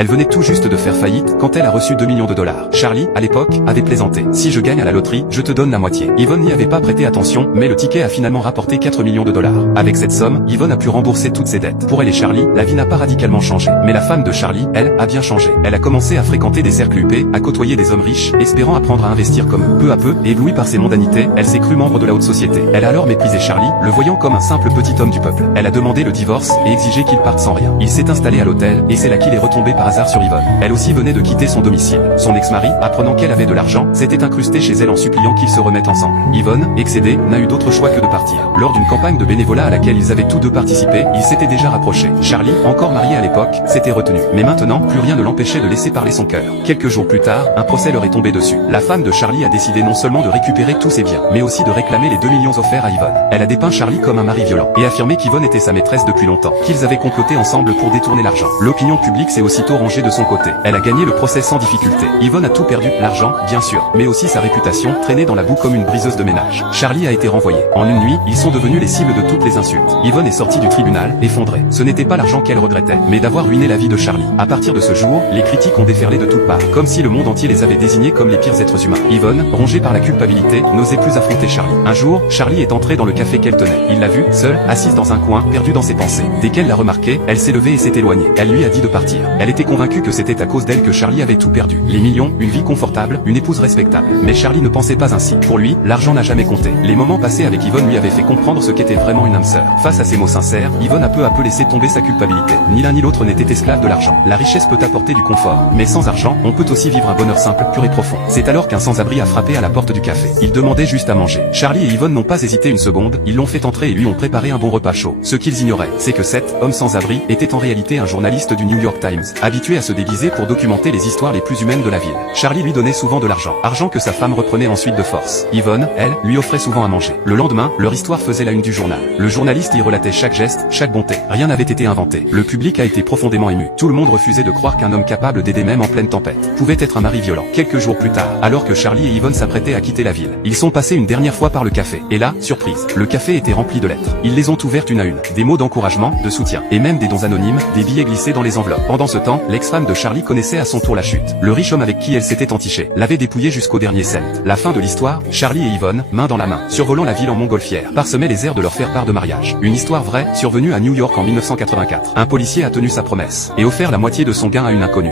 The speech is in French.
Elle venait tout juste de faire faillite quand elle a reçu 2 millions de dollars. Charlie, à l'époque, avait plaisanté. Si je gagne à la loterie, je te donne la moitié. Yvonne n'y avait pas prêté attention, mais le ticket a finalement rapporté 4 millions de dollars. Avec cette somme, Yvonne a pu rembourser toutes ses dettes. Pour elle et Charlie, la vie n'a pas radicalement changé. Mais la femme de Charlie, elle, a bien changé. Elle a commencé à fréquenter des cercles huppés, à côtoyer des hommes riches, espérant apprendre à investir comme eux. Peu à peu, éblouie par ses mondanités, elle s'est crue membre de la haute société. Elle a alors méprisé Charlie, le voyant comme un simple petit homme du peuple. Elle a demandé le divorce et exigé qu'il parte sans rien. Il s'est installé à l'hôtel et c'est là qu'il est retombé par hasard sur Yvonne. Elle aussi venait de quitter son domicile. Son ex-mari, apprenant qu'elle avait de l'argent, s'était incrusté chez elle en suppliant qu'ils se remettent ensemble. Yvonne, excédée, n'a eu d'autre choix que de partir. Lors d'une campagne de bénévolat à laquelle ils avaient tous deux participé, ils s'étaient déjà rapprochés. Charlie, encore marié à l'époque, s'était retenu. Mais maintenant, plus rien ne l'empêchait de laisser parler son cœur. Quelques jours plus tard, un procès leur est tombé dessus. La femme de Charlie a décidé non seulement de récupérer tous ses biens, mais aussi de réclamer les 2 millions offerts à Yvonne. Elle a dépeint Charlie comme un mari violent et affirmé qu'Yvonne était sa maîtresse depuis longtemps, qu'ils avaient comploté ensemble pour détourner l'argent. L'opinion publique s'est aussitôt rangée de son côté. Elle a gagné le procès sans difficulté. Yvonne a tout perdu, l'argent, bien sûr, mais aussi sa réputation, traînée dans la boue comme une briseuse de ménage. Charlie a été renvoyé. En une nuit, ils sont devenus les cibles de toutes les insultes. Yvonne est sortie du tribunal, effondrée. Ce n'était pas l'argent qu'elle regrettait, mais d'avoir ruiné la vie de Charlie. À partir de ce jour, les critiques ont déferlé de toutes parts, comme si le monde entier les avait désignés comme les pires êtres humains. Yvonne, rongée par la culpabilité, n'osait plus affronter Charlie. Un jour, Charlie est entré dans le café qu'elle tenait. Il l'a vue, seule, assise dans un coin, perdue dans ses pensées. Dès qu'elle l'a remarqué, elle s'est levée et s'est éloignée. Elle lui a dit de partir. Elle était convaincue que c'était à cause d'elle que Charlie avait tout perdu. Les millions, une vie confortable, une épouse respectable. Mais Charlie ne pensait pas ainsi. Pour lui, l'argent n'a jamais compté. Les moments passés avec Yvonne lui avaient fait comprendre ce qu'était vraiment une âme sœur. Face à ces mots sincères, Yvonne a peu à peu laissé tomber sa culpabilité. Ni l'un ni l'autre n'était esclave de l'argent. La richesse peut apporter du confort, mais sans argent, on peut aussi vivre un bonheur simple, pur et profond. C'est alors qu'un sans-abri a frappé à la porte du café. Il demandait juste à manger. Charlie et Yvonne n'ont pas hésité une seconde, ils l'ont fait entrer et lui ont préparé un bon repas chaud. Ce qu'ils ignoraient, c'est que cet homme sans-abri était en réalité un journaliste du New York Times, habitué à se déguiser pour documenter les histoires les plus humaines de la ville. Charlie lui donnait souvent de l'argent, argent que sa femme reprenait ensuite de force. Yvonne, elle, lui offrait souvent à manger. Le lendemain, leur histoire faisait la une du journal. Le journaliste y relatait chaque geste, chaque bonté. Rien n'avait été inventé. Le public a été profondément ému. Tout le monde refusait de croire qu'un homme capable d'aider même en pleine tempête pouvait être un mari violent. Quelques jours plus tard, alors que Charlie et Yvonne s'apprêtaient à quitter la ville, ils sont passés une dernière fois par le café. Et là, surprise, le café était rempli de lettres. Ils les ont ouvertes une à une. Des mots d'encouragement, de soutien, et même des dons anonymes, des billets glissés dans les enveloppes. Pendant ce temps, l'ex-femme de Charlie connaissait à son tour la chute. Le riche homme avec qui elle s'était entichée l'avait dépouillée jusqu'au dernier cent. La fin de l'histoire, Charlie et Yvonne, main dans la main, survolant la ville en montgolfière, parsemaient les airs de leur faire part de mariage. Une histoire vraie, survenue à New York en 1984. Un policier a tenu sa promesse et offert la moitié de son gain à une inconnue.